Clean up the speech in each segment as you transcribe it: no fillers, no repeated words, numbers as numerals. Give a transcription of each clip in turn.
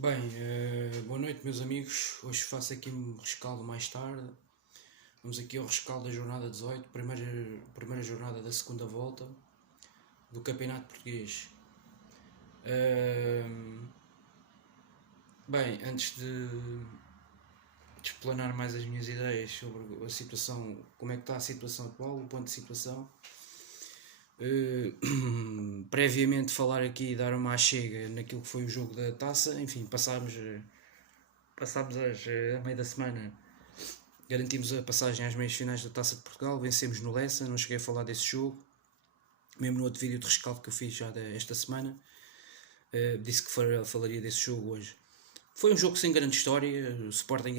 Bem, boa noite meus amigos. Hoje faço aqui um rescaldo mais tarde. Vamos aqui ao rescaldo da jornada 18, primeira jornada da segunda volta do Campeonato Português. Bem, antes de explanar mais as minhas ideias sobre a situação, como é que está a situação atual, o ponto de situação, previamente falar aqui e dar uma chega naquilo que foi o jogo da taça. Enfim, passámos a meio da semana. Garantimos a passagem às meias finais da Taça de Portugal, vencemos no Lessa, não cheguei a falar desse jogo, mesmo no outro vídeo de rescaldo que eu fiz já esta semana, disse que falaria desse jogo hoje. Foi um jogo sem grande história, o Sporting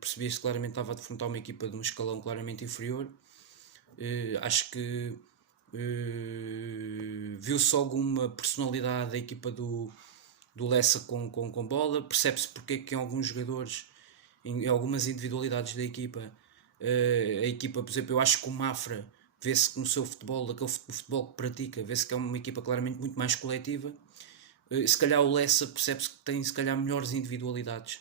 percebia-se claramente estava a defrontar uma equipa de um escalão claramente inferior. Acho que viu-se alguma personalidade da equipa do Lessa com bola, percebe-se porque é que em alguns jogadores, em algumas individualidades da equipa, a equipa, por exemplo, eu acho que o Mafra vê-se que no seu futebol, aquele futebol que pratica, vê-se que é uma equipa claramente muito mais coletiva. Se calhar o Lessa percebe-se que tem se calhar melhores individualidades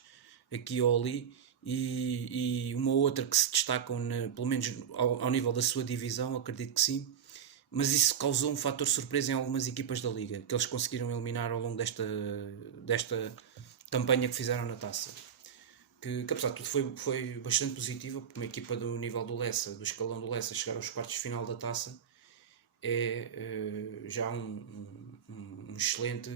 aqui ou ali e uma ou outra que se destacam pelo menos ao nível da sua divisão, acredito que sim, mas isso causou um fator surpresa em algumas equipas da Liga, que eles conseguiram eliminar ao longo desta campanha que fizeram na taça. Que apesar de tudo foi bastante positiva, porque uma equipa do nível do Lessa, do escalão do Lessa, chegar aos quartos de final da taça é já um excelente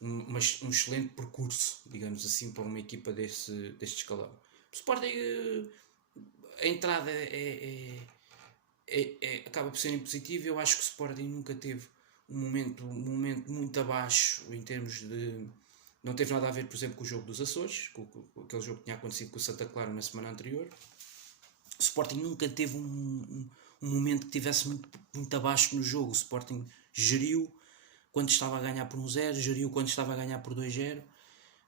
um excelente percurso, digamos assim, para uma equipa deste escalão. O Sporting, a entrada acaba por ser impositiva. Eu acho que o Sporting nunca teve um momento muito abaixo em termos de. Não teve nada a ver, por exemplo, com o jogo dos Açores, com aquele jogo que tinha acontecido com o Santa Clara na semana anterior. O Sporting nunca teve um momento que tivesse muito abaixo no jogo. O Sporting geriu quando estava a ganhar por 1-0, geriu quando estava a ganhar por 2-0.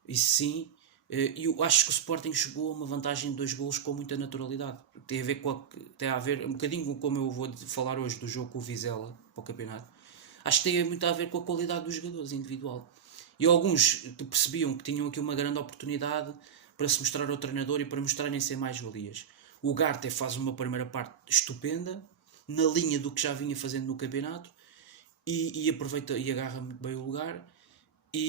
Isso sim. E eu acho que o Sporting chegou a uma vantagem de 2 golos com muita naturalidade. Tem a ver um bocadinho como eu vou falar hoje do jogo com o Vizela para o campeonato. Acho que tem muito a ver com a qualidade dos jogadores individual. E alguns percebiam que tinham aqui uma grande oportunidade para se mostrar ao treinador e para mostrarem ser mais valias. O Garte faz uma primeira parte estupenda, na linha do que já vinha fazendo no campeonato, e aproveita e agarra muito bem o lugar. E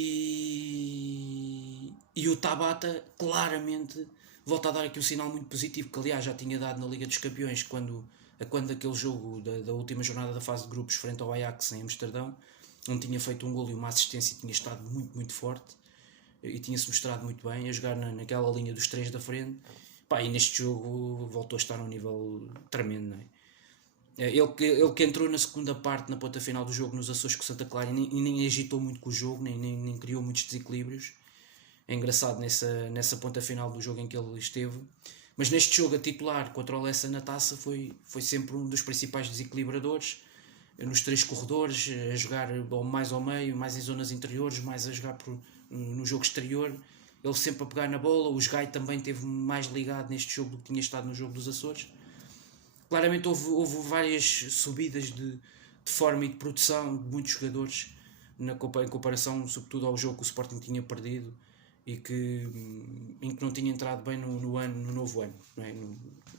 o Tabata claramente volta a dar aqui um sinal muito positivo, que aliás já tinha dado na Liga dos Campeões quando aquele jogo da última jornada da fase de grupos frente ao Ajax em Amsterdão, onde tinha feito um golo e uma assistência e tinha estado muito forte e tinha-se mostrado muito bem a jogar naquela linha dos três da frente. Pá, e neste jogo voltou a estar a um nível tremendo, não é? Ele que entrou na segunda parte, na ponta final do jogo nos Açores com o Santa Clara e nem agitou muito com o jogo, nem criou muitos desequilíbrios. É engraçado nessa ponta final do jogo em que ele esteve. Mas neste jogo a titular contra o Lessa na taça foi sempre um dos principais desequilibradores. Nos três corredores, a jogar mais ao meio, mais em zonas interiores, mais a jogar no jogo exterior. Ele sempre a pegar na bola. O Gai também esteve mais ligado neste jogo do que tinha estado no jogo dos Açores. Claramente houve várias subidas de forma e de produção de muitos jogadores em comparação sobretudo ao jogo que o Sporting tinha perdido e em que não tinha entrado bem no novo ano, não é?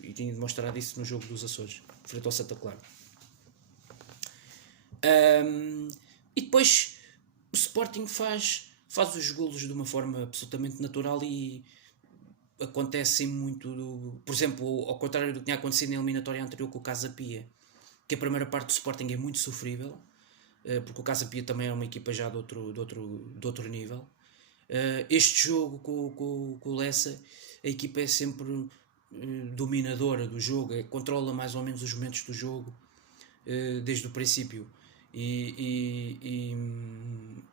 E tinha demonstrado isso no jogo dos Açores frente ao Santa Clara. E depois o Sporting faz os golos de uma forma absolutamente natural e acontecem muito, por exemplo, ao contrário do que tinha acontecido na eliminatória anterior com o Casa Pia, que a primeira parte do Sporting é muito sofrível, porque o Casa Pia também é uma equipa já de outro nível. Este jogo com o Lessa, a equipa é sempre dominadora do jogo, controla mais ou menos os momentos do jogo desde o princípio. E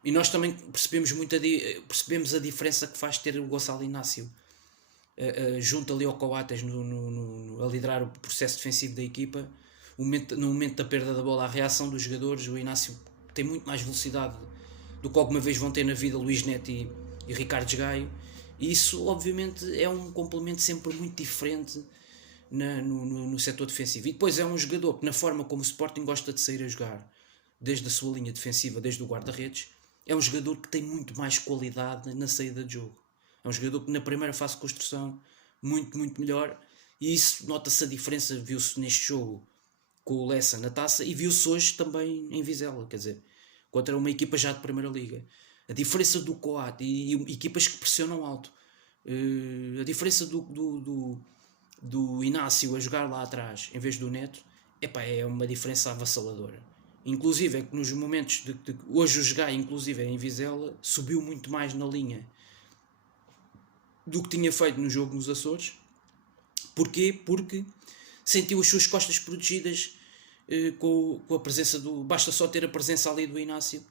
nós também percebemos a diferença que faz ter o Gonçalo Inácio junto ali ao Coates a liderar o processo defensivo da equipa. No momento da perda da bola, a reação dos jogadores, o Inácio tem muito mais velocidade do que alguma vez vão ter na vida Luís Neto e Ricardo Gaio, e isso obviamente é um complemento sempre muito diferente no setor defensivo. E depois é um jogador que, na forma como o Sporting gosta de sair a jogar, desde a sua linha defensiva, desde o guarda-redes, é um jogador que tem muito mais qualidade na saída de jogo. É um jogador que na primeira fase de construção muito, muito melhor, e isso nota-se a diferença, viu-se neste jogo com o Lessa na taça e viu-se hoje também em Vizela, quer dizer, contra uma equipa já de Primeira Liga. A diferença do Coates e equipas que pressionam alto, a diferença do Inácio a jogar lá atrás em vez do Neto, é uma diferença avassaladora. Inclusive é que nos momentos de hoje o jogar, inclusive em Vizela, subiu muito mais na linha do que tinha feito no jogo nos Açores. Porquê? Porque sentiu as suas costas protegidas com a presença do... Basta só ter a presença ali do Inácio,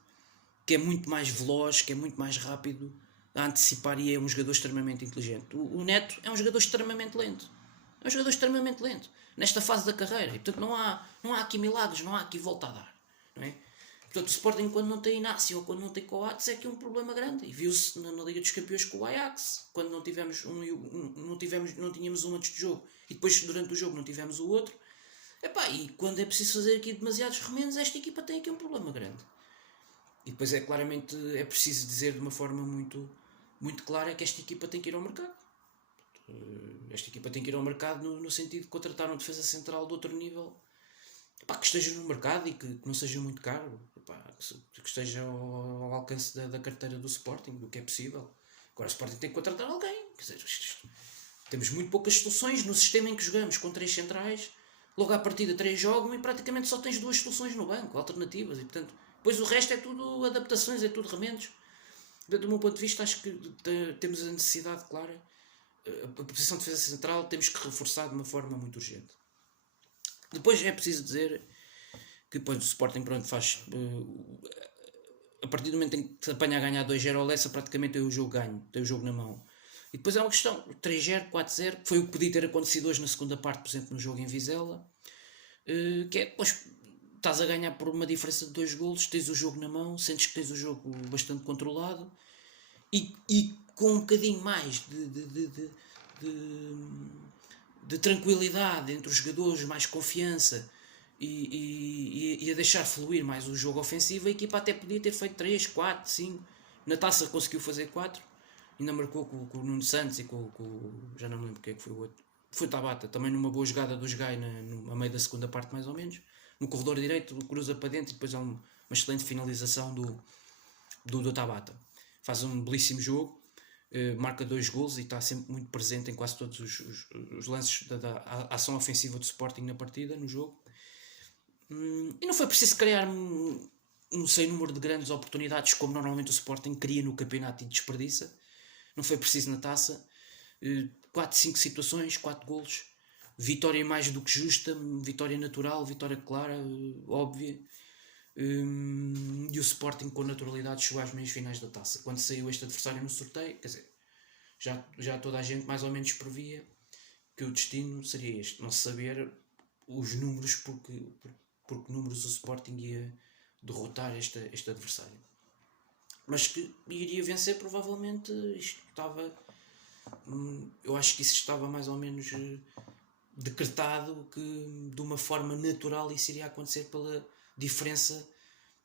que é muito mais veloz, que é muito mais rápido a antecipar, e é um jogador extremamente inteligente. O Neto é um jogador extremamente lento. É um jogador extremamente lento nesta fase da carreira. E, portanto, não há aqui milagres, não há aqui volta a dar. Não é? Portanto, o Sporting, quando não tem Inácio ou quando não tem Coates, é aqui um problema grande. E viu-se na Liga dos Campeões com o Ajax, quando não tínhamos um antes do jogo e depois durante o jogo não tivemos o outro. E quando é preciso fazer aqui demasiados remendos, esta equipa tem aqui um problema grande. E depois claramente é preciso dizer de uma forma muito, muito clara que esta equipa tem que ir ao mercado. Esta equipa tem que ir ao mercado no sentido de contratar uma defesa central de outro nível, que esteja no mercado e que não seja muito caro, que esteja ao alcance da carteira do Sporting, do que é possível. Agora o Sporting tem que contratar alguém. Quer dizer, temos muito poucas soluções no sistema em que jogamos com 3 centrais. Logo à partida 3 jogam e praticamente só tens 2 soluções no banco, alternativas, e portanto depois o resto é tudo adaptações, é tudo remendos. Do meu ponto de vista, acho que temos a necessidade clara. A posição de defesa central temos que reforçar de uma forma muito urgente. Depois é preciso dizer que depois o Sporting faz... a partir do momento em que se apanha a ganhar 2-0 ao Lessa, praticamente tem o jogo ganho, tem o jogo na mão. E depois é uma questão, 3-0, 4-0, foi o que podia ter acontecido hoje na segunda parte, por exemplo, no jogo em Vizela, que é, depois estás a ganhar por uma diferença de 2 golos, tens o jogo na mão, sentes que tens o jogo bastante controlado e com um bocadinho mais de tranquilidade entre os jogadores, mais confiança e a deixar fluir mais o jogo ofensivo, a equipa até podia ter feito 3, 4, 5. Na taça conseguiu fazer 4, ainda marcou com o Nuno Santos e já não me lembro quem é que foi o outro. Foi Tabata, também numa boa jogada do Gai a meio da segunda parte, mais ou menos. No corredor direito, cruza para dentro e depois há uma excelente finalização do Tabata. Faz um belíssimo jogo, marca 2 golos e está sempre muito presente em quase todos os lances da ação ofensiva do Sporting na partida, no jogo. E não foi preciso criar um sem número de grandes oportunidades como normalmente o Sporting cria no campeonato e desperdiça. Não foi preciso na taça. 4, 5 situações, 4 golos, vitória mais do que justa, vitória natural, vitória clara, óbvia. E o Sporting com naturalidade chegou às meias finais da taça. Quando saiu este adversário no sorteio, quer dizer, já toda a gente mais ou menos previa que o destino seria este, não se saber os números, porque números o Sporting ia derrotar este adversário, mas que iria vencer provavelmente. Isto estava, eu acho que isso estava mais ou menos decretado, que de uma forma natural isso iria acontecer pela diferença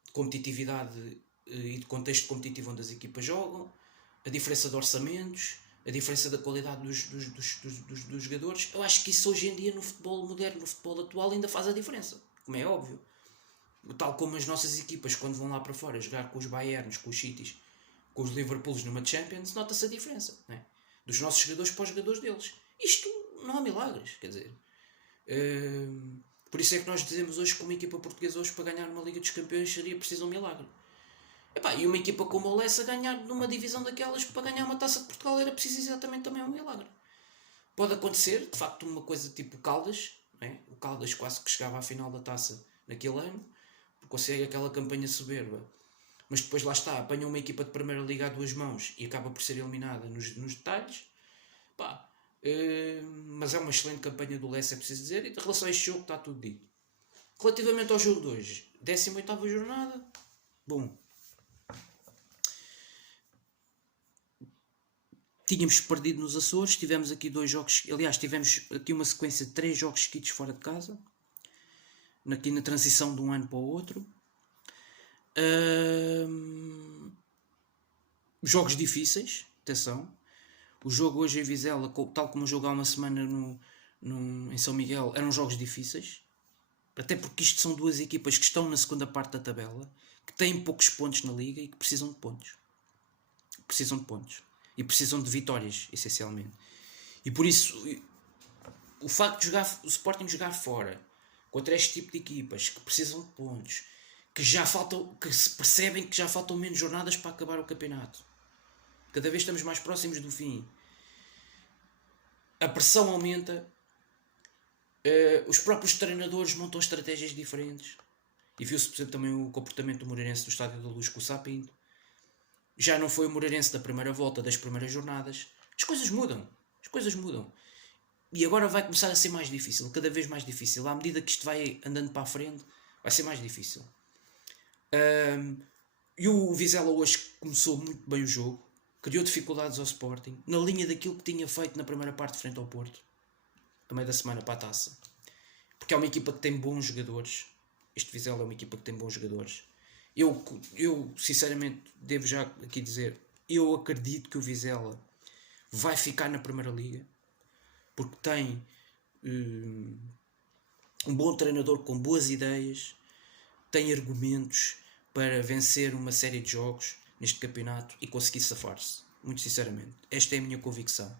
de competitividade e de contexto competitivo onde as equipas jogam, a diferença de orçamentos, a diferença da qualidade dos jogadores. Eu acho que isso hoje em dia no futebol moderno, no futebol atual, ainda faz a diferença, como é óbvio. Tal como as nossas equipas quando vão lá para fora jogar com os Bayerns, com os Cities, com os Liverpools numa Champions, nota-se a diferença, não é? Dos nossos jogadores para os jogadores deles. Isto não há milagres, quer dizer, por isso é que nós dizemos hoje que uma equipa portuguesa hoje para ganhar uma Liga dos Campeões seria preciso um milagre. E uma equipa como o Lessa ganhar numa divisão daquelas para ganhar uma Taça de Portugal era preciso exatamente também um milagre. Pode acontecer, de facto, uma coisa tipo o Caldas, não é? O Caldas quase que chegava à final da Taça naquele ano, consegue aquela campanha soberba, mas depois lá está, apanha uma equipa de Primeira Liga a 2 mãos e acaba por ser eliminada nos detalhes. Mas é uma excelente campanha do Lessa, é preciso dizer, e em relação a este jogo está tudo dito. Relativamente ao jogo de hoje, 18ª jornada, bom, tínhamos perdido nos Açores, tivemos aqui 2 jogos, aliás, tivemos aqui uma sequência de 3 jogos seguidos fora de casa, aqui na transição de um ano para o outro. jogos difíceis, atenção. O jogo hoje em Vizela, tal como o jogo há uma semana em São Miguel, eram jogos difíceis. Até porque isto são duas equipas que estão na segunda parte da tabela, que têm poucos pontos na liga e que precisam de pontos. Precisam de pontos. E precisam de vitórias, essencialmente. E por isso, o facto de o Sporting jogar fora contra este tipo de equipas que precisam de pontos, que se percebem que já faltam menos jornadas para acabar o campeonato. Cada vez estamos mais próximos do fim. A pressão aumenta. Os próprios treinadores montam estratégias diferentes. E viu-se, por exemplo, também o comportamento do Moreirense do Estádio da Luz com o Sapinto. Já não foi o Moreirense da primeira volta, das primeiras jornadas. As coisas mudam. As coisas mudam. E agora vai começar a ser mais difícil. Cada vez mais difícil. À medida que isto vai andando para a frente, vai ser mais difícil. E o Vizela hoje começou muito bem o jogo. Criou dificuldades ao Sporting. Na linha daquilo que tinha feito na primeira parte frente ao Porto. A meio da semana para a taça. Porque é uma equipa que tem bons jogadores. Este Vizela é uma equipa que tem bons jogadores. Eu sinceramente devo já aqui dizer, eu acredito que o Vizela vai ficar na Primeira Liga, porque tem um bom treinador com boas ideias, tem argumentos para vencer uma série de jogos neste campeonato e conseguir safar-se, muito sinceramente. Esta é a minha convicção.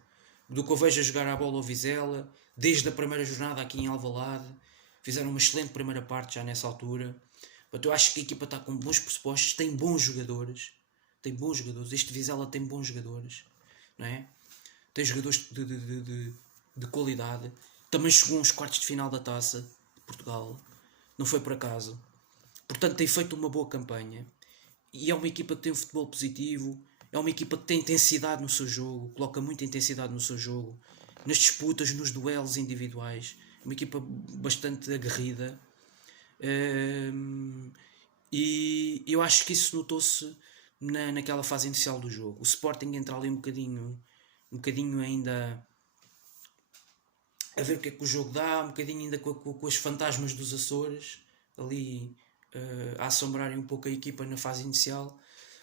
Do que eu vejo a jogar a bola ao Vizela, desde a primeira jornada aqui em Alvalade, fizeram uma excelente primeira parte já nessa altura. Portanto, eu acho que a equipa está com bons pressupostos, tem bons jogadores. Tem bons jogadores. Este Vizela tem bons jogadores. Não é? Tem jogadores de qualidade. Também chegou aos quartos de final da Taça de Portugal. Não foi por acaso. Portanto, tem feito uma boa campanha. E é uma equipa que tem um futebol positivo. É uma equipa que tem intensidade no seu jogo. Coloca muita intensidade no seu jogo. Nas disputas, nos duelos individuais. Uma equipa bastante aguerrida. E eu acho que isso notou-se naquela fase inicial do jogo. O Sporting entra ali um bocadinho ainda a ver o que é que o jogo dá, um bocadinho ainda com os fantasmas dos Açores ali a assombrarem um pouco a equipa na fase inicial.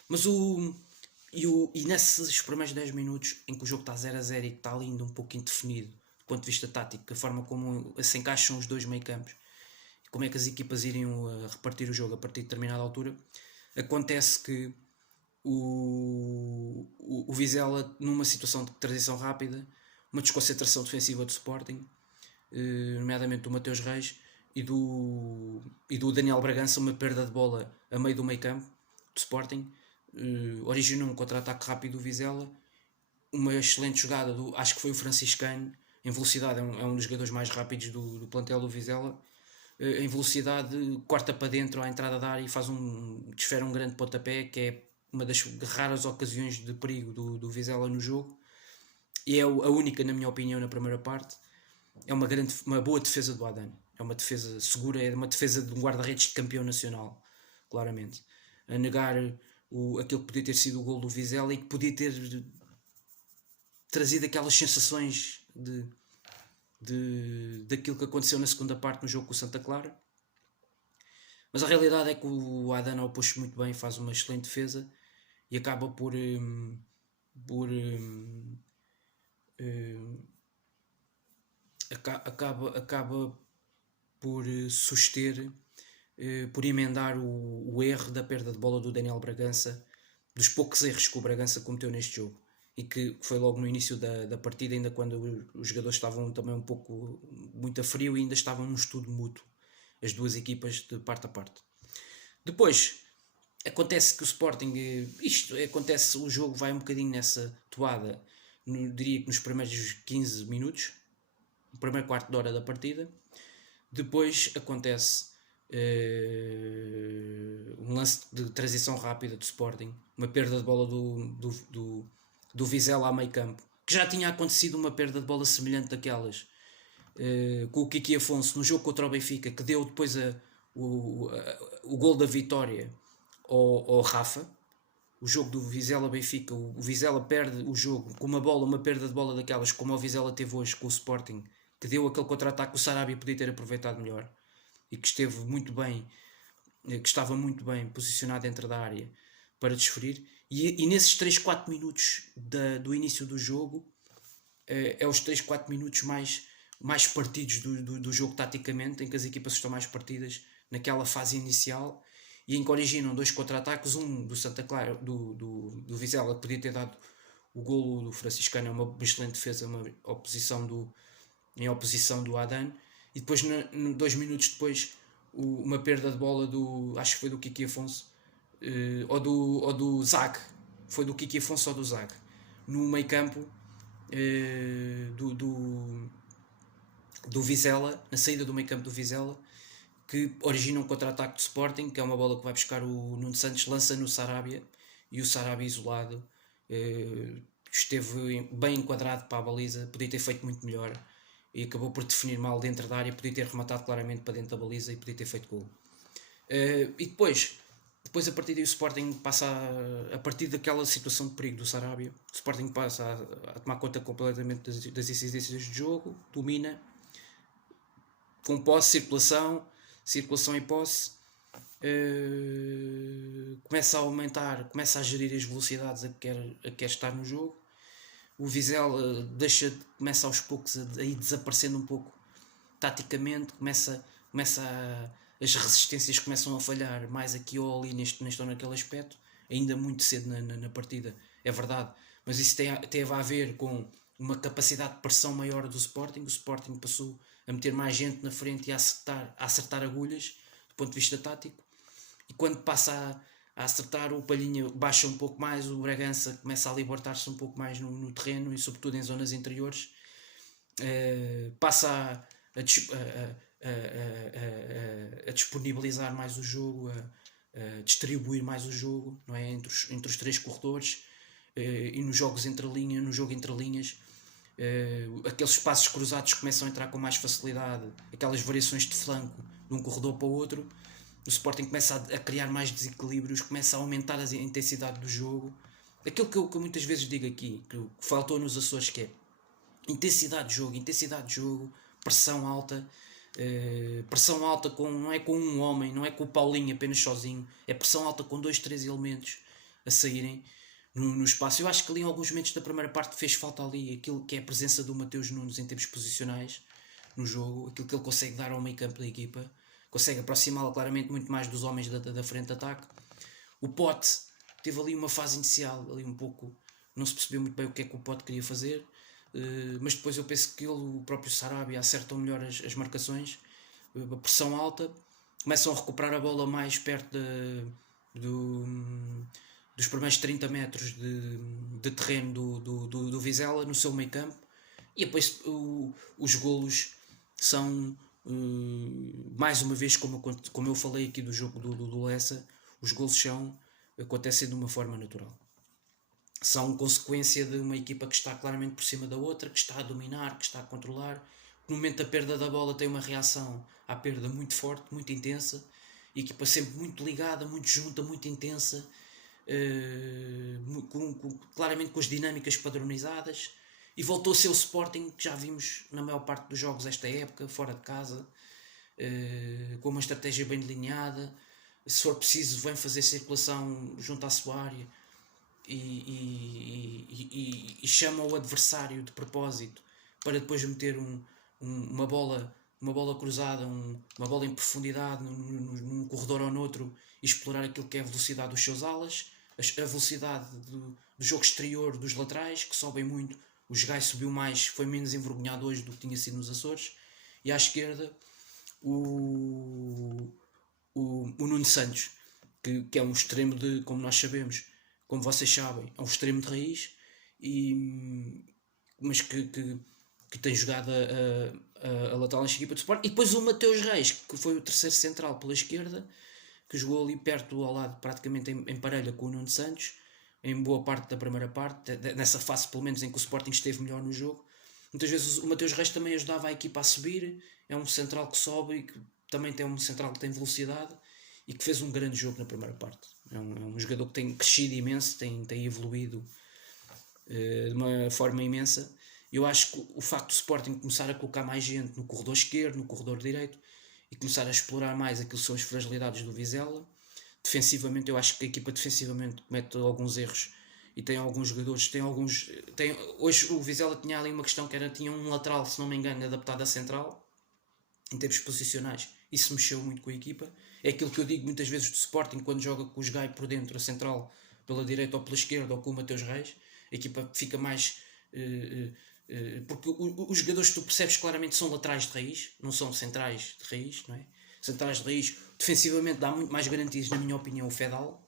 Mas e nesses primeiros 10 minutos em que o jogo está 0-0 e que está ali ainda um pouco indefinido do ponto de vista tático, a forma como se encaixam os dois meio-campos, como é que as equipas iriam repartir o jogo a partir de determinada altura, acontece que o Vizela, numa situação de transição rápida, uma desconcentração defensiva do Sporting, nomeadamente do Mateus Reis e do Daniel Bragança, uma perda de bola a meio do meio campo do Sporting, originou um contra-ataque rápido do Vizela, uma excelente jogada acho que foi o Franciscano, em velocidade é um dos jogadores mais rápidos do plantel do Vizela, em velocidade, corta para dentro à entrada da área e desfere um grande pontapé, que é uma das raras ocasiões de perigo do Vizela no jogo, e é a única, na minha opinião, na primeira parte. É uma boa defesa do Adán, é uma defesa segura, é uma defesa de um guarda-redes de campeão nacional, claramente, a negar aquilo que podia ter sido o gol do Vizela e que podia ter trazido aquelas sensações daquilo que aconteceu na segunda parte no jogo com o Santa Clara. Mas a realidade é que o Adán opôs-se muito bem, faz uma excelente defesa e acaba por suster, por emendar o erro da perda de bola do Daniel Bragança, dos poucos erros que o Bragança cometeu neste jogo, e que foi logo no início da partida, ainda quando os jogadores estavam também um pouco muito a frio e ainda estavam num estudo mútuo, as duas equipas de parte a parte. Depois acontece que o Sporting, o jogo vai um bocadinho nessa toada, diria que nos primeiros 15 minutos, no primeiro quarto de hora da partida. Depois acontece um lance de transição rápida do Sporting, uma perda de bola do Vizela a meio campo, que já tinha acontecido uma perda de bola semelhante daquelas com o Kiki Afonso no jogo contra o Benfica, que deu depois o gol da vitória ao Rafa. O jogo do Vizela-Benfica, o Vizela perde o jogo com uma perda de bola daquelas como o Vizela teve hoje com o Sporting, que deu aquele contra-ataque que o Sarabia podia ter aproveitado melhor e que estava muito bem posicionado dentro da área para desferir, E nesses 3-4 minutos do início do jogo, é os 3-4 minutos mais partidos do jogo taticamente, em que as equipas estão mais partidas naquela fase inicial e em que originam dois contra-ataques, um do Santa Clara, do Vizela, que podia ter dado o golo do Franciscano, é uma excelente defesa, em oposição do Adan, e depois, 2 minutos depois, uma perda de bola acho que foi do Kiki Afonso, ou do Zag, foi do Kiki Afonso ou do Zag, no meio campo do Vizela, na saída do meio campo do Vizela, que origina um contra-ataque do Sporting, que é uma bola que vai buscar o Nuno Santos, lança no Sarabia, e o Sarabia isolado esteve bem enquadrado para a baliza, podia ter feito muito melhor e acabou por definir mal dentro da área, podia ter rematado claramente para dentro da baliza e podia ter feito gol. E depois a partir daí o Sporting passa a partir daquela situação de perigo do Sarabia, o Sporting passa a tomar conta completamente das incidências de jogo, domina com posse, circulação e posse, começa a aumentar, começa a gerir as velocidades a que quer estar no jogo. O Vizela começa aos poucos a ir desaparecendo um pouco taticamente, as resistências começam a falhar mais aqui ou ali neste ou naquele aspecto, ainda muito cedo na partida, é verdade, mas isso teve a ver com uma capacidade de pressão maior do Sporting. O Sporting passou a meter mais gente na frente e a acertar agulhas do ponto de vista tático, e quando passa a acertar, o Palhinha baixa um pouco mais, o Bragança começa a libertar-se um pouco mais no terreno e sobretudo em zonas interiores, passa a disponibilizar mais o jogo, a distribuir mais o jogo, não é? entre os três corredores, e nos jogos entre linhas, aqueles espaços cruzados começam a entrar com mais facilidade, aquelas variações de flanco de um corredor para o outro. O Sporting começa a criar mais desequilíbrios, começa a aumentar a intensidade do jogo. Aquilo que eu muitas vezes digo aqui, que faltou nos Açores, que é intensidade de jogo, pressão alta, não é com um homem, não é com o Paulinho apenas sozinho, é pressão alta com 2-3 elementos a saírem no espaço. Eu acho que ali em alguns momentos da primeira parte fez falta ali aquilo que é a presença do Mateus Nunes em termos posicionais no jogo, aquilo que ele consegue dar ao meio campo da equipa, consegue aproximá-la claramente muito mais dos homens da frente de ataque. O Pote teve ali uma fase inicial, ali um pouco, não se percebeu muito bem o que é que o Pote queria fazer, mas depois eu penso que o próprio Sarabia acertam melhor as marcações, a pressão alta, começam a recuperar a bola mais perto dos primeiros 30 metros de terreno do Vizela, no seu meio campo, e depois os golos são, mais uma vez, como eu falei aqui do jogo do Lessa, os golos acontecem de uma forma natural. São consequência de uma equipa que está claramente por cima da outra, que está a dominar, que está a controlar. No momento da perda da bola tem uma reação à perda muito forte, muito intensa. A equipa sempre muito ligada, muito junta, muito intensa, claramente com as dinâmicas padronizadas. E voltou a ser o Sporting que já vimos na maior parte dos jogos esta época, fora de casa, com uma estratégia bem delineada. Se for preciso, vem fazer circulação junto à sua área e chama o adversário de propósito para depois meter uma bola cruzada, uma bola em profundidade num corredor ou noutro, e explorar aquilo que é a velocidade dos seus alas, a velocidade do jogo exterior dos laterais, que sobem muito. O Gai subiu mais, foi menos envergonhado hoje do que tinha sido nos Açores. E à esquerda o Nuno Santos, que é um extremo como nós sabemos, como vocês sabem, é um extremo de raiz, mas que tem jogado a lateral nesta equipa de Sport. E depois o Mateus Reis, que foi o terceiro central pela esquerda, que jogou ali perto, ao lado, praticamente em parelha com o Nuno Santos, em boa parte da primeira parte, nessa fase pelo menos em que o Sporting esteve melhor no jogo. Muitas vezes o Mateus Reis também ajudava a equipa a subir, é um central que sobe e que também tem um central que tem velocidade e que fez um grande jogo na primeira parte. É um jogador que tem crescido imenso, tem evoluído de uma forma imensa. Eu acho que o facto do Sporting começar a colocar mais gente no corredor esquerdo, no corredor direito, e começar a explorar mais aquilo que são as fragilidades do Vizela, defensivamente, eu acho que a equipa defensivamente comete alguns erros e tem alguns jogadores, hoje o Vizela tinha ali uma questão que era, tinha um lateral, se não me engano, adaptado à central, em termos posicionais. Isso mexeu muito com a equipa. É aquilo que eu digo muitas vezes do Sporting, quando joga com os Gai por dentro, a central, pela direita ou pela esquerda, ou com o Mateus Reis, a equipa fica mais... porque os jogadores que tu percebes claramente são laterais de raiz, não são centrais de raiz, não é? Centrais de raiz, defensivamente dá muito mais garantias, na minha opinião, o Fedal,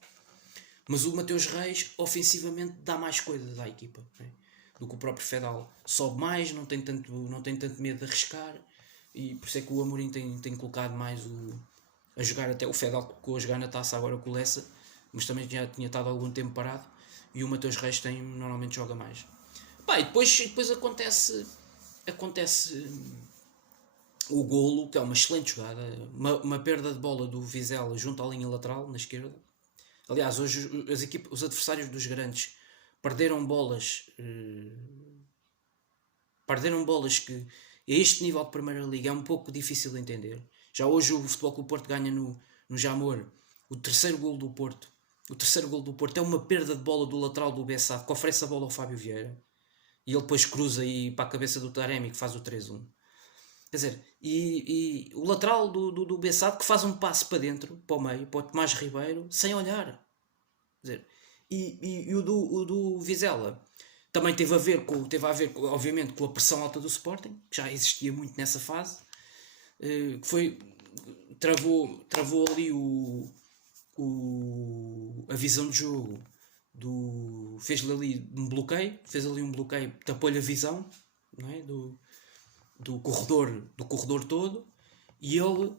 mas o Mateus Reis, ofensivamente, dá mais coisas à equipa, não é? Do que o próprio Fedal. Sobe mais, não tem tanto medo de arriscar, e por isso é que o Amorim tem colocado mais a jogar, até o Fedal colocou a jogar na taça agora com o Lessa, mas também já tinha estado algum tempo parado, e o Mateus Reis normalmente joga mais. Pá, e depois acontece o golo, que é uma excelente jogada, uma perda de bola do Vizela junto à linha lateral, na esquerda. Aliás, hoje os adversários dos grandes perderam bolas que a este nível de Primeira Liga é um pouco difícil de entender. Já hoje o Futebol Clube do Porto ganha no Jamor o terceiro golo do Porto. O terceiro golo do Porto é uma perda de bola do lateral do Bessade, que oferece a bola ao Fábio Vieira, e ele depois cruza aí para a cabeça do Taremi, que faz o 3-1. Quer dizer, e o lateral do Bessade, que faz um passe para dentro, para o meio, para o Tomás Ribeiro, sem olhar. Quer dizer, e o do Vizela também teve a ver, obviamente, com a pressão alta do Sporting, que já existia muito nessa fase, que foi, travou ali a visão de jogo, fez ali um bloqueio, tapou-lhe a visão, não é? do corredor todo, e ele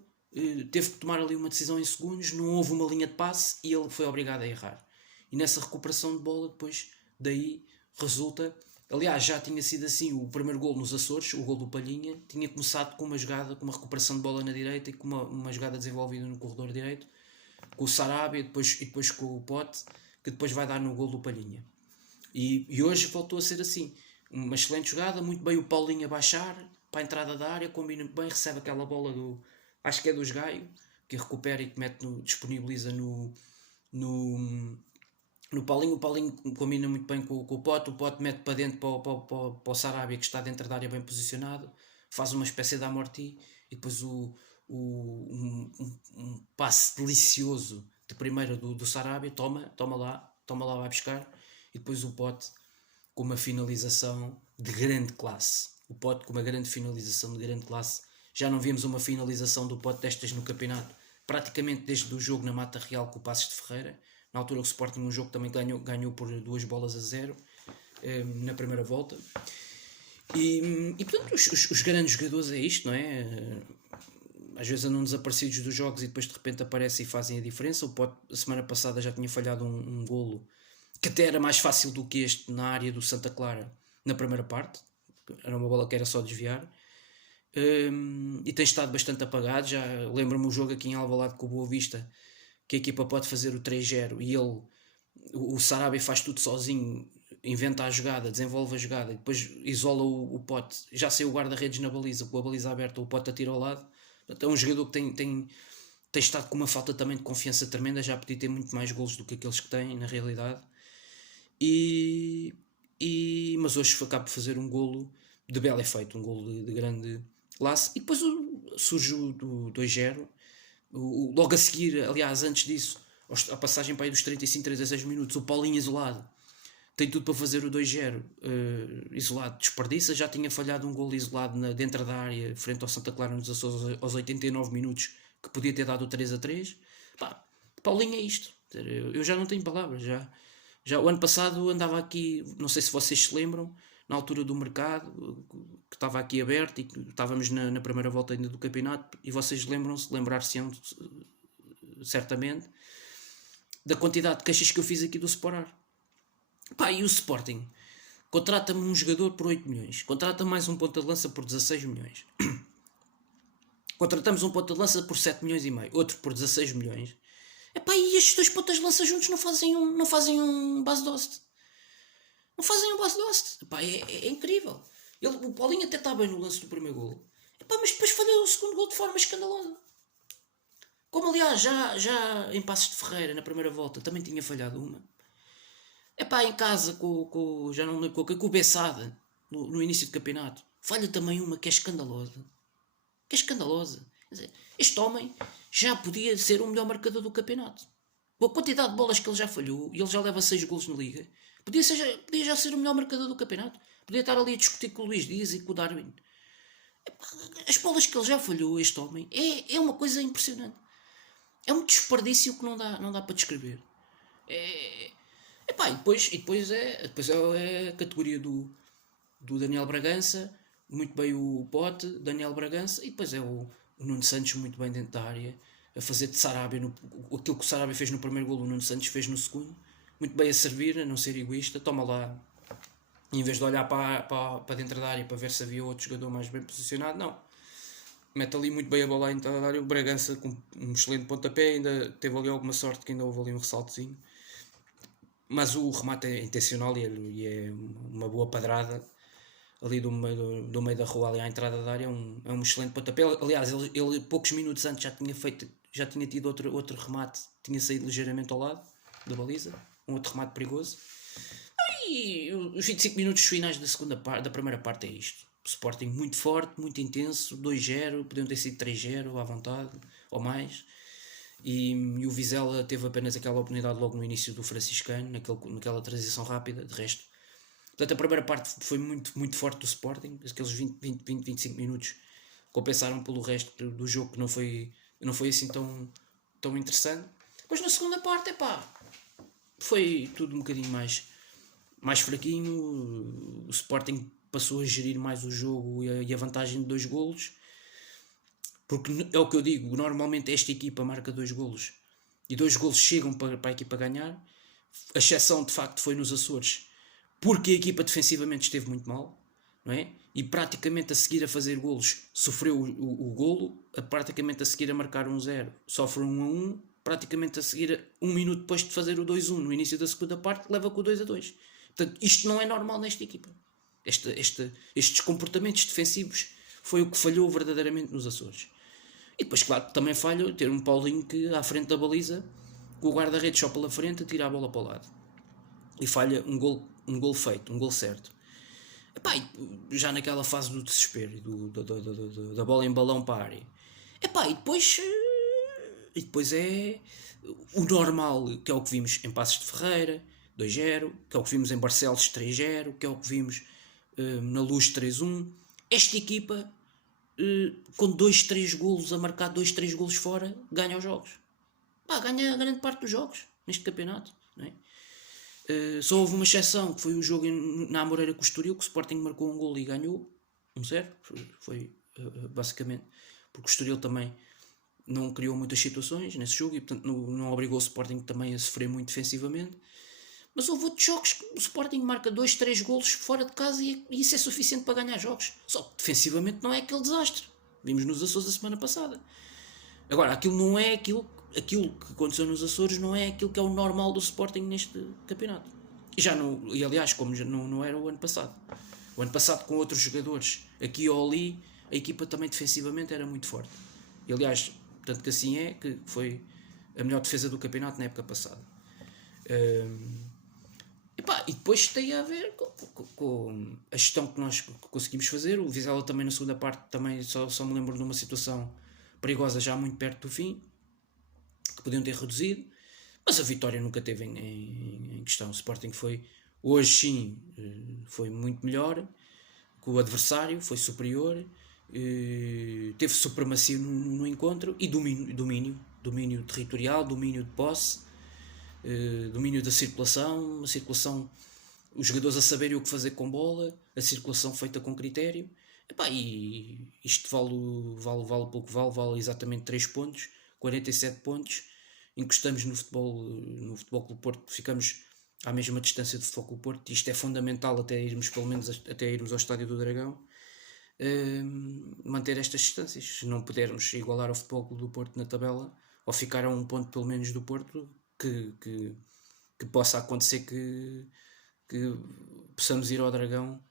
teve que tomar ali uma decisão em segundos, não houve uma linha de passe e ele foi obrigado a errar. E nessa recuperação de bola, depois daí resulta... Aliás, já tinha sido assim o primeiro gol nos Açores, o gol do Palhinha, tinha começado com uma jogada, com uma recuperação de bola na direita e com uma jogada desenvolvida no corredor direito, com o Sarabia e depois com o Pote, que depois vai dar no gol do Palhinha. E hoje voltou a ser assim. Uma excelente jogada, muito bem o Paulinho a baixar para a entrada da área, combina bem, recebe aquela bola acho que é do Gaio, que recupera e que disponibiliza no Paulinho. O Paulinho combina muito bem com o Pote mete para dentro para o Sarabia, que está dentro da área bem posicionado, faz uma espécie de amorti, e depois um passe delicioso de primeira do Sarabia, toma lá, vai buscar, e depois o Pote com uma finalização de grande classe. O Pote com uma grande finalização de grande classe. Já não vimos uma finalização do Pote destas no campeonato, praticamente desde o jogo na Mata Real com o Passos de Ferreira. Na altura o Sporting, um jogo também ganhou por 2-0 na primeira volta. E portanto, os grandes jogadores é isto, não é? Às vezes andam desaparecidos dos jogos e depois de repente aparecem e fazem a diferença. O Pote, a semana passada, já tinha falhado um golo que até era mais fácil do que este na área do Santa Clara na primeira parte. Era uma bola que era só desviar. E tem estado bastante apagado. Já lembro-me o jogo aqui em Alvalade com o Boa Vista, que a equipa pode fazer o 3-0 e o Sarabia faz tudo sozinho, inventa a jogada, desenvolve a jogada e depois isola o Pote. Já saiu o guarda-redes na baliza, com a baliza aberta, o Pote atira ao lado. Portanto, é um jogador que tem estado com uma falta também de confiança tremenda. Já podia ter muito mais golos do que aqueles que tem na realidade. Mas hoje acaba por fazer um golo de belo efeito, um golo de grande classe. E depois surge o 2-0. Logo a seguir, aliás, antes disso, a passagem para aí dos 35, 36 minutos, o Paulinho isolado tem tudo para fazer o 2-0 isolado, desperdiça. Já tinha falhado um golo isolado dentro da área, frente ao Santa Clara nos Açores, aos 89 minutos, que podia ter dado o 3-3. Pá, Paulinho é isto. Eu já não tenho palavras. Já o ano passado andava aqui, não sei se vocês se lembram, na altura do mercado, que estava aqui aberto e que estávamos na primeira volta ainda do campeonato, e vocês lembrar-se-ão certamente da quantidade de queixas que eu fiz aqui do Sporar. Pá, e o Sporting contrata-me um jogador por 8 milhões, contrata mais um ponta de lança por 16 milhões, contratamos um ponta de lança por 7 milhões e meio, outro por 16 milhões. Epá, e estes dois pontas de lança juntos não fazem um base dost. Não fazem um base dost. Epá, é incrível. O Paulinho até está bem no lance do primeiro golo. Epá, mas depois falhou o segundo golo de forma escandalosa. Como aliás já em Passos de Ferreira, na primeira volta, também tinha falhado uma. Epá, em casa já não me lembro, com o Bessada, no início do campeonato, falha também uma que é escandalosa. Que é escandalosa. Quer dizer, este homem já podia ser o melhor marcador do campeonato. Com a quantidade de bolas que ele já falhou, e ele já leva 6 golos na Liga, podia já ser o melhor marcador do campeonato. Podia estar ali a discutir com o Luís Dias e com o Darwin. Epá, as bolas que ele já falhou, este homem, é uma coisa impressionante. É um desperdício que não dá para descrever. Epá, depois é a categoria do Daniel Bragança, muito bem o Pote, Daniel Bragança, e depois é o Nuno Santos muito bem dentro da área, a fazer de Sarabia, aquilo que o Sarabia fez no primeiro golo, o Nuno Santos fez no segundo, muito bem a servir, a não ser egoísta, toma lá, em vez de olhar para dentro da área para ver se havia outro jogador mais bem posicionado, não. Mete ali muito bem a bola dentro da área, o Bragança com um excelente pontapé, ainda teve ali alguma sorte que ainda houve ali um ressaltozinho. Mas o remate é intencional e é uma boa padrada ali do meio da rua, ali à entrada da área. É um excelente pontapé. Aliás, ele poucos minutos antes já tinha tido outro remate, tinha saído ligeiramente ao lado da baliza, um outro remate perigoso. E os 25 minutos finais da primeira parte é isto. O Sporting muito forte, muito intenso, 2-0, podiam ter sido 3-0 à vontade, ou mais. E o Vizela teve apenas aquela oportunidade logo no início do franciscano, naquela transição rápida, de resto. Portanto, a primeira parte foi muito, muito forte do Sporting, aqueles 25 minutos compensaram pelo resto do jogo que não foi assim tão interessante. Depois na segunda parte, foi tudo um bocadinho mais fraquinho, o Sporting passou a gerir mais o jogo e a vantagem de 2 golos. Porque é o que eu digo, normalmente esta equipa marca 2 golos e 2 golos chegam para a equipa ganhar. A exceção de facto foi nos Açores, porque a equipa defensivamente esteve muito mal, não é? E praticamente a seguir a fazer golos sofreu o golo, praticamente a seguir a marcar 1-0 sofre 1-1, praticamente a seguir, um minuto depois de fazer o 2-1 no início da segunda parte, leva com o 2-2. Portanto, isto não é normal nesta equipa. Estes comportamentos defensivos foi o que falhou verdadeiramente nos Açores. E depois, claro, também falha ter um Paulinho que à frente da baliza, com o guarda-redes só pela frente, tira a bola para o lado. E falha um gol feito, um gol certo. Epá, já naquela fase do desespero, da bola em balão para a área. Epá, e depois é o normal, que é o que vimos em Passos de Ferreira, 2-0, que é o que vimos em Barcelos 3-0, que é o que vimos na Luz 3-1. Esta equipa, com 2-3 golos, a marcar 2-3 golos fora, ganha os jogos. Ganha grande parte dos jogos neste campeonato. Não é? Só houve uma exceção, que foi o jogo na Amoreira com o Estoril, que o Sporting marcou um golo e ganhou 1-0. Foi basicamente porque o Estoril também não criou muitas situações nesse jogo e portanto não obrigou o Sporting também a sofrer muito defensivamente. Mas houve outros jogos que o Sporting marca 2-3 golos fora de casa e isso é suficiente para ganhar jogos. Só que defensivamente não é aquele desastre. Vimos nos Açores a semana passada. Agora, aquilo não é aquilo que aconteceu nos Açores, não é aquilo que é o normal do Sporting neste campeonato. E aliás, como já não era o ano passado. O ano passado, com outros jogadores aqui ou ali, a equipa também defensivamente era muito forte. E aliás, tanto que assim que foi a melhor defesa do campeonato na época passada. E depois tem a ver com a gestão que nós conseguimos fazer. O Vizela também na segunda parte também só me lembro de uma situação perigosa já muito perto do fim, que podiam ter reduzido, mas a vitória nunca teve em questão. O Sporting foi, hoje sim, foi muito melhor que o adversário, foi superior, teve supremacia no encontro e domínio territorial, domínio de posse, domínio da circulação, os jogadores a saberem o que fazer com bola, a circulação feita com critério. E isto vale pelo que vale exatamente 3 pontos, 47 pontos. Encostamos no Futebol Clube Porto, ficamos à mesma distância do Futebol Clube Porto. Isto é fundamental até irmos ao Estádio do Dragão, manter estas distâncias. Se não pudermos igualar o Futebol Clube do Porto na tabela, ou ficar a 1 ponto pelo menos do Porto, que possa acontecer que possamos ir ao Dragão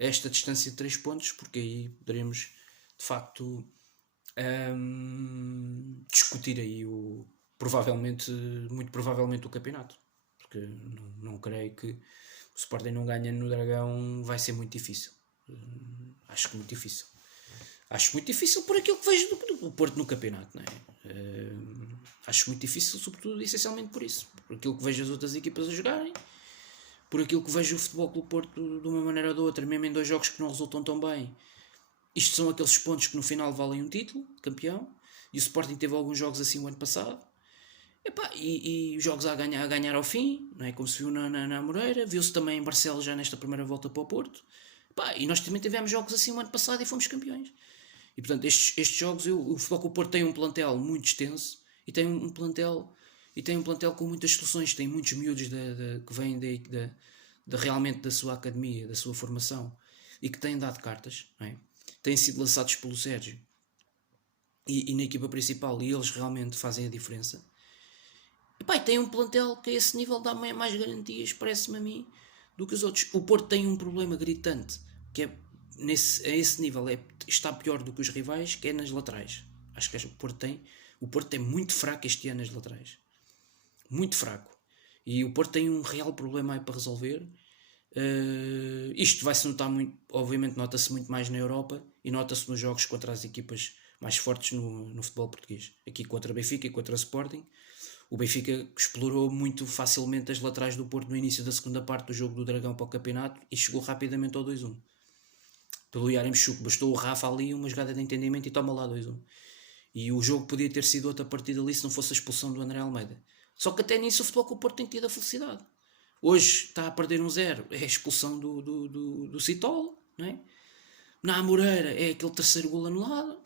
a esta distância de 3 pontos, porque aí poderemos de facto discutir aí muito provavelmente o campeonato. Porque não creio que o Sporting não ganha no Dragão, vai ser muito difícil. Acho que muito difícil. Acho muito difícil por aquilo que vejo do Porto no campeonato, não é? Acho muito difícil, sobretudo, essencialmente por isso. Por aquilo que vejo as outras equipas a jogarem, por aquilo que vejo o Futebol Clube Porto de uma maneira ou de outra, mesmo em 2 jogos que não resultam tão bem. Isto são aqueles pontos que no final valem um título, campeão, e o Sporting teve alguns jogos assim o ano passado. E jogos a ganhar ao fim, não é? Como se viu na Moreira, viu-se também em Barcelos já nesta primeira volta para o Porto. E nós também tivemos jogos assim o ano passado e fomos campeões. E portanto, estes jogos, o Futebol Clube Porto tem um plantel muito extenso e tem um plantel com muitas soluções, tem muitos miúdos que vêm realmente da sua academia, da sua formação, e que têm dado cartas, não é? Têm sido lançados pelo Sérgio e na equipa principal, e eles realmente fazem a diferença. E tem um plantel que a esse nível dá mais garantias, parece-me a mim, do que os outros. O Porto tem um problema gritante, que é a esse nível está pior do que os rivais, que é nas laterais. Acho que o Porto é muito fraco este ano nas laterais. Muito fraco. E o Porto tem um real problema aí para resolver. Isto vai-se notar muito, obviamente nota-se muito mais na Europa e nota-se nos jogos contra as equipas mais fortes no futebol português. Aqui contra Benfica e contra Sporting. O Benfica explorou muito facilmente as laterais do Porto no início da segunda parte do jogo do Dragão para o campeonato e chegou rapidamente ao 2-1. Pelo Yaremchuk, bastou o Rafa ali uma jogada de entendimento e toma lá 2-1. E o jogo podia ter sido outra partida ali se não fosse a expulsão do André Almeida. Só que até nisso o Futebol Clube Porto tem tido a felicidade. Hoje está a perder 1-0, é a expulsão do Citolo, não é? Na Amoreira é aquele terceiro gol anulado.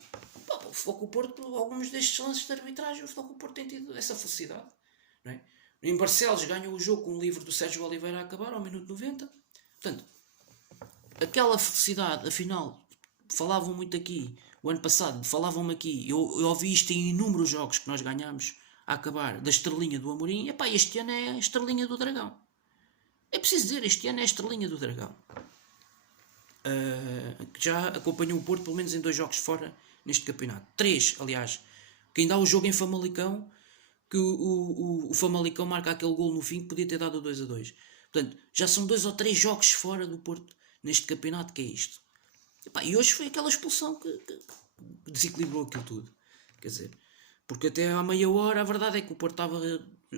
O Futebol Clube Porto, alguns destes lances de arbitragem, o Futebol Clube Porto tem tido essa felicidade, não é? Em Barcelos ganhou o jogo com um livro do Sérgio Oliveira a acabar ao minuto 90. Portanto, aquela felicidade, afinal, falavam muito aqui, o ano passado, falavam-me aqui, eu ouvi isto em inúmeros jogos que nós ganhámos a acabar, da estrelinha do Amorim. Este ano é a estrelinha do Dragão. É preciso dizer, este ano é a estrelinha do Dragão. Que já acompanhou o Porto pelo menos em 2 jogos fora neste campeonato. 3, aliás. Que ainda há o jogo em Famalicão, que o Famalicão marca aquele gol no fim que podia ter dado o 2-2. Portanto, já são 2 ou 3 jogos fora do Porto neste campeonato, que é isto. E hoje foi aquela expulsão que desequilibrou aquilo tudo. Quer dizer, porque até à meia hora a verdade é que o Porto estava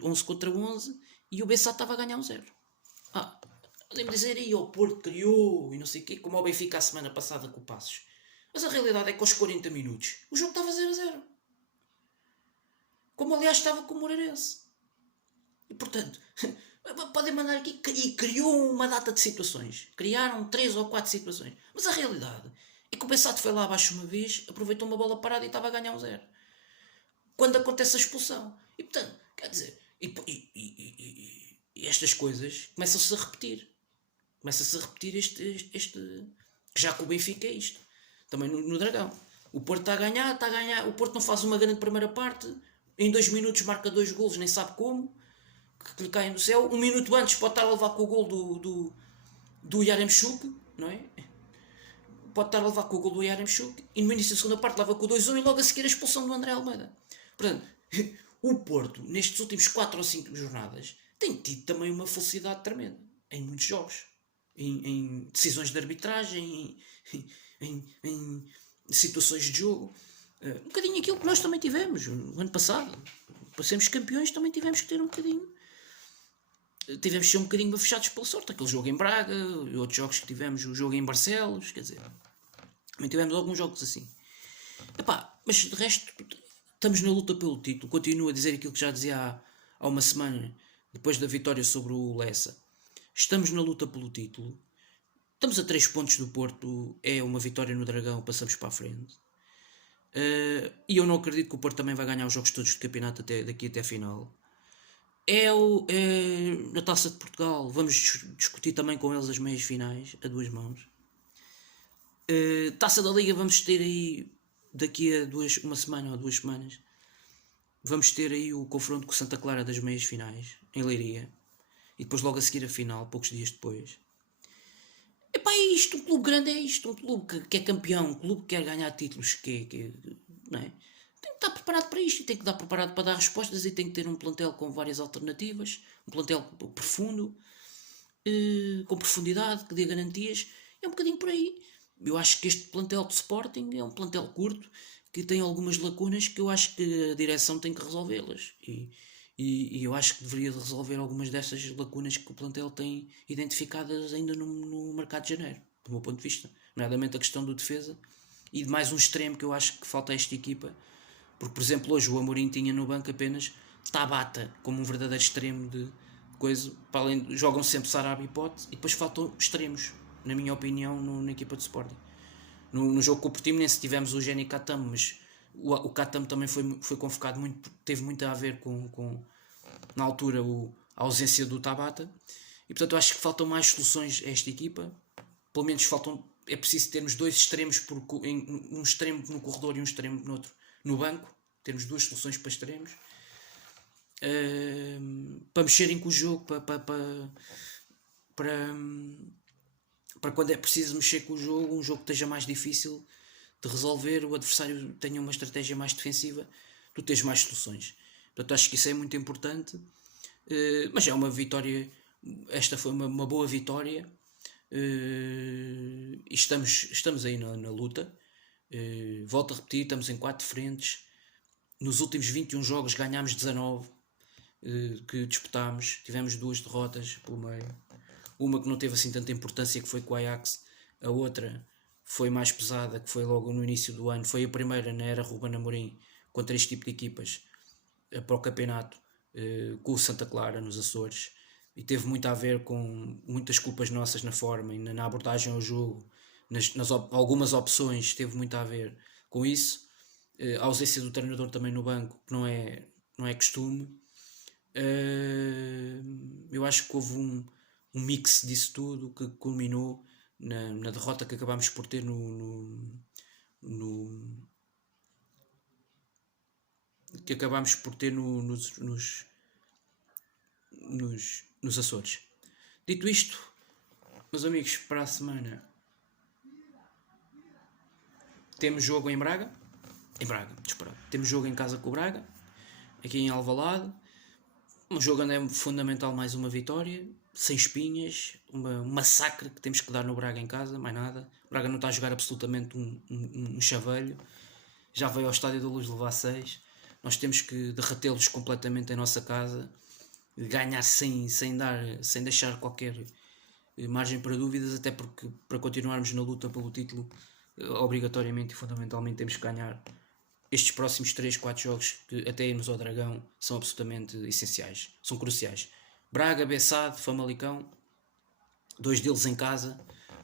11 contra 11 e o Bessá estava a ganhar 1-0. Podemos dizer aí, o Porto criou e não sei o quê, como o Benfica a semana passada com o Passos. Mas a realidade é que aos 40 minutos o jogo estava 0-0. Como aliás estava com o Moreirense. E portanto, podem mandar aqui, e criou uma data de situações. Criaram 3 ou 4 situações. Mas a realidade é que o Bessato foi lá abaixo uma vez, aproveitou uma bola parada e estava a ganhar 1-0. Quando acontece a expulsão. E portanto, quer dizer, e estas coisas começam-se a repetir. Começa-se a repetir este que já com o Benfica é isto. Também no Dragão. O Porto está a ganhar. O Porto não faz uma grande primeira parte. Em 2 minutos marca 2 golos, nem sabe como. Que lhe caem do céu. 1 minuto antes pode estar a levar com o gol do Yaremchuk, não é? Pode estar a levar com o gol do Yaremchuk. E no início da segunda parte leva com o 2-1 e logo a seguir a expulsão do André Almeida. Portanto, o Porto, nestes últimos 4 ou 5 jornadas, tem tido também uma felicidade tremenda. Em muitos jogos. Em decisões de arbitragem, em situações de jogo. Um bocadinho aquilo que nós também tivemos no ano passado. Para sermos campeões também tivemos que ter um bocadinho. Tivemos que ser um bocadinho fechados pela sorte. Aquele jogo em Braga, e outros jogos que tivemos, o jogo em Barcelos, quer dizer, também tivemos alguns jogos assim. Mas de resto, estamos na luta pelo título. Continuo a dizer aquilo que já dizia há uma semana, depois da vitória sobre o Lessa. Estamos na luta pelo título. Estamos a 3 pontos do Porto. É uma vitória no Dragão. Passamos para a frente. E eu não acredito que o Porto também vai ganhar os jogos todos do campeonato daqui até a final. Na Taça de Portugal. Vamos discutir também com eles as meias finais. A 2 mãos. Taça da Liga vamos ter aí daqui a uma semana ou 2 semanas. Vamos ter aí o confronto com o Santa Clara das meias finais. Em Leiria. E depois logo a seguir a final, poucos dias depois. É isto, um clube grande é isto, um clube que é campeão, um clube que quer ganhar títulos, que não é? Tem que estar preparado para isto, e tem que estar preparado para dar respostas, e tem que ter um plantel com várias alternativas, um plantel profundo, com profundidade, que dê garantias. É um bocadinho por aí. Eu acho que este plantel de Sporting é um plantel curto, que tem algumas lacunas que eu acho que a direção tem que resolvê-las. E eu acho que deveria resolver algumas dessas lacunas que o plantel tem identificadas ainda no mercado de janeiro, do meu ponto de vista. Nomeadamente a questão do defesa e de mais um extremo que eu acho que falta a esta equipa. Porque, por exemplo, hoje o Amorim tinha no banco apenas Tabata como um verdadeiro extremo de coisa. Para além, jogam sempre Sarabia e Pote, e depois faltam extremos, na minha opinião, na equipa de Sporting. No jogo com o Portimonense tivemos o Jenny Katam, mas o Katam também foi convocado, teve muito a ver com na altura, a ausência do Tabata. E portanto eu acho que faltam mais soluções a esta equipa. Pelo menos é preciso termos dois extremos, um extremo no corredor e um extremo no banco. Termos duas soluções para extremos. Para mexerem com o jogo, para quando é preciso mexer com o jogo, um jogo que esteja mais difícil de resolver, o adversário tenha uma estratégia mais defensiva, tu tens mais soluções. Portanto, acho que isso é muito importante. Mas é uma vitória. Esta foi uma boa vitória. E estamos aí na luta. Volto a repetir, estamos em 4 frentes. Nos últimos 21 jogos ganhámos 19 que disputámos. Tivemos 2 derrotas pelo meio. Uma que não teve assim tanta importância, que foi com o Ajax. A outra foi mais pesada, que foi logo no início do ano. Foi a primeira na era Ruben Amorim contra este tipo de equipas para o campeonato, com o Santa Clara nos Açores, e teve muito a ver com muitas culpas nossas na forma e na abordagem ao jogo, algumas opções, teve muito a ver com isso. A ausência do treinador também no banco, que não é costume. Eu acho que houve um mix disso tudo que culminou na derrota que acabámos por ter que acabámos por ter nos Açores. Dito isto, meus amigos, para a semana temos jogo em Braga. Temos jogo em casa com o Braga, aqui em Alvalade. Um jogo onde é fundamental mais uma vitória, sem espinhas, um massacre que temos que dar no Braga em casa, mais nada. O Braga não está a jogar absolutamente um chaveiro. Já veio ao Estádio da Luz levar 6. Nós temos que derretê-los completamente em nossa casa, ganhar sem deixar qualquer margem para dúvidas, até porque para continuarmos na luta pelo título, obrigatoriamente e fundamentalmente temos que ganhar estes próximos 3-4 jogos, que até irmos ao Dragão são absolutamente essenciais, são cruciais. Braga, Bessade, Famalicão, 2 deles em casa,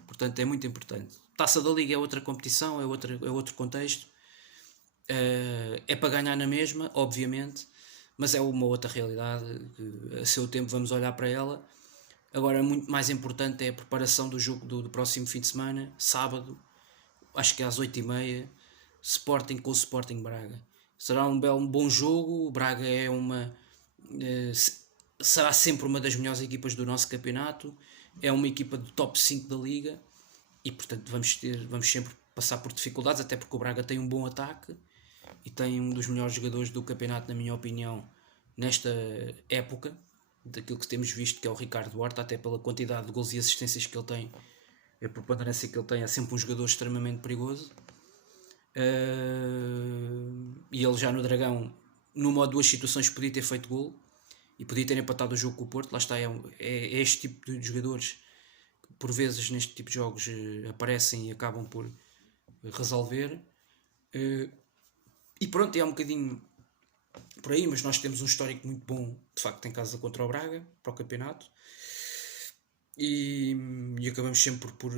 portanto é muito importante. Taça da Liga é outra competição, é outro contexto. É para ganhar na mesma, obviamente, mas é uma outra realidade que a seu tempo vamos olhar para ela. Agora, muito mais importante é a preparação do jogo do próximo fim de semana, sábado, acho que é às 8h30, Sporting com o Sporting Braga. Será um bom jogo. O Braga será sempre uma das melhores equipas do nosso campeonato, é uma equipa do top 5 da Liga, e portanto vamos sempre passar por dificuldades, até porque o Braga tem um bom ataque e tem um dos melhores jogadores do campeonato, na minha opinião, nesta época, daquilo que temos visto, que é o Ricardo Duarte, até pela quantidade de gols e assistências que ele tem, a preponderância que ele tem, é sempre um jogador extremamente perigoso. E ele já no Dragão, numa ou duas situações, podia ter feito gol e podia ter empatado o jogo com o Porto. Lá está, é este tipo de jogadores que por vezes neste tipo de jogos aparecem e acabam por resolver. E pronto, é um bocadinho por aí, mas nós temos um histórico muito bom, de facto, em casa contra o Braga, para o campeonato. E acabamos sempre por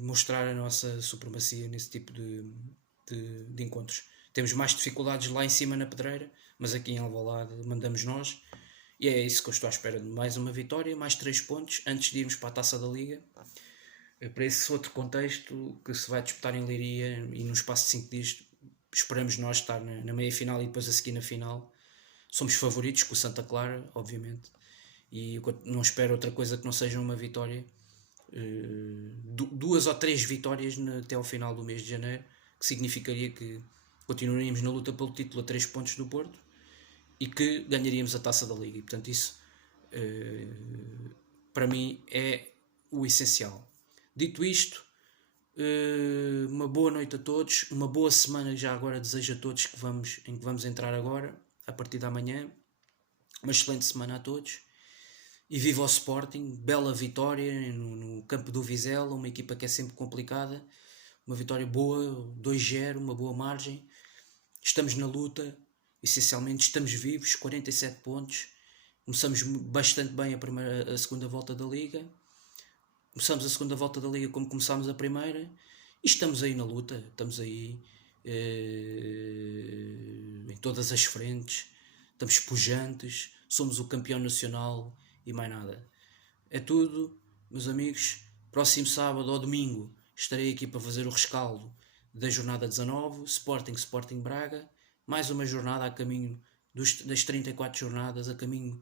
mostrar a nossa supremacia nesse tipo de encontros. Temos mais dificuldades lá em cima na Pedreira, mas aqui em Alvalade mandamos nós, e é isso que eu estou à espera, de mais uma vitória, mais 3 pontos antes de irmos para a Taça da Liga, para esse outro contexto que se vai disputar em Leiria, e no espaço de 5 dias esperamos nós estar na meia final e depois a seguir na final. Somos favoritos com o Santa Clara, obviamente, e não espero outra coisa que não seja uma vitória, 2 ou 3 vitórias até ao final do mês de janeiro, que significaria que continuaríamos na luta pelo título a 3 pontos do Porto e que ganharíamos a Taça da Liga. E portanto isso para mim é o essencial. Dito isto, uma boa noite a todos, uma boa semana já agora desejo a todos em que vamos entrar agora, a partir da manhã. Uma excelente semana a todos. E viva o Sporting, bela vitória no campo do Vizela, uma equipa que é sempre complicada, uma vitória boa, 2-0, uma boa margem. Estamos na luta, essencialmente estamos vivos, 47 pontos. Começamos bastante bem a segunda volta da Liga. Começamos a segunda volta da Liga como começámos a primeira. E estamos aí na luta, estamos aí em todas as frentes. Estamos pujantes, somos o campeão nacional e mais nada. É tudo, meus amigos. Próximo sábado ou domingo estarei aqui para fazer o rescaldo da jornada 19, Sporting Braga. Mais uma jornada a caminho das 34 jornadas, a caminho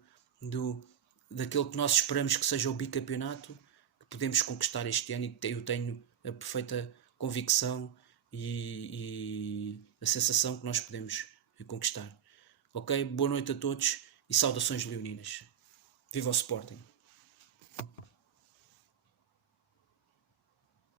daquele que nós esperamos que seja o bicampeonato, que podemos conquistar este ano, e eu tenho a perfeita convicção e a sensação que nós podemos conquistar. Ok? Boa noite a todos e saudações leoninas. Viva o Sporting!